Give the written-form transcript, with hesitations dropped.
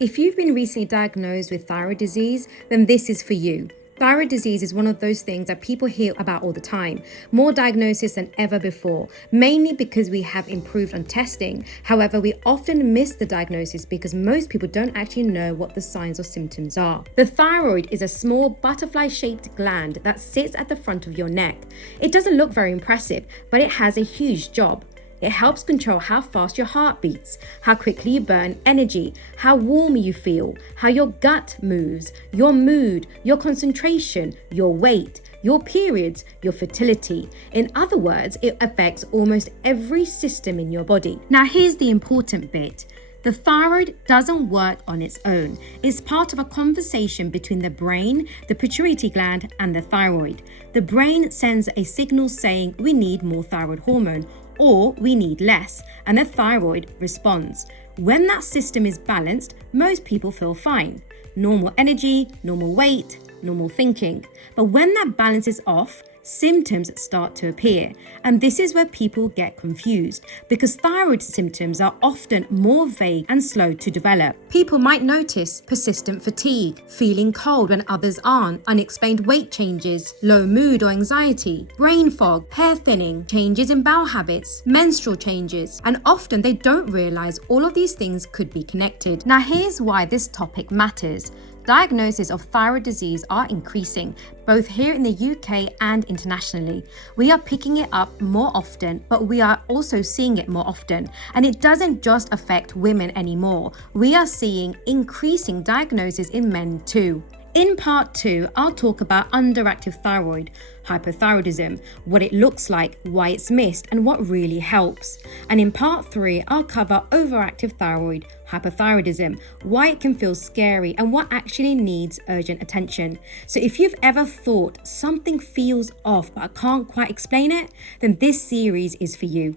If you've been recently diagnosed with thyroid disease, then this is for you. Thyroid disease is one of those things that people hear about all the time, more diagnosis than ever before, mainly because we have improved on testing. However, we often miss the diagnosis because most people don't actually know what the signs or symptoms are. The thyroid is a small butterfly-shaped gland that sits at the front of your neck. It doesn't look very impressive, but it has a huge job. It helps control how fast your heart beats, how quickly you burn energy, how warm you feel, how your gut moves, your mood, your concentration, your weight, your periods, your fertility. In other words, it affects almost every system in your body. Now, here's the important bit. The thyroid doesn't work on its own. It's part of a conversation between the brain, the pituitary gland, and the thyroid. The brain sends a signal saying we need more thyroid hormone, or we need less, and the thyroid responds. When that system is balanced, most people feel fine. Normal energy, normal weight, normal thinking. But when that balance is off, symptoms start to appear. And this is where people get confused because thyroid symptoms are often more vague and slow to develop. People might notice persistent fatigue, feeling cold when others aren't, unexplained weight changes, low mood or anxiety, brain fog, hair thinning, changes in bowel habits, menstrual changes, and often they don't realize all of these things could be connected. Now here's why this topic matters. Diagnoses of thyroid disease are increasing, both here in the UK and internationally. We are picking it up more often, but we are also seeing it more often. And it doesn't just affect women anymore. We are seeing increasing diagnoses in men too. In part 2, I'll talk about underactive thyroid, hyperthyroidism, what it looks like, why it's missed, and what really helps. And in part 3, I'll cover overactive thyroid, hypothyroidism, why it can feel scary, and what actually needs urgent attention. So if you've ever thought something feels off but I can't quite explain it, then this series is for you.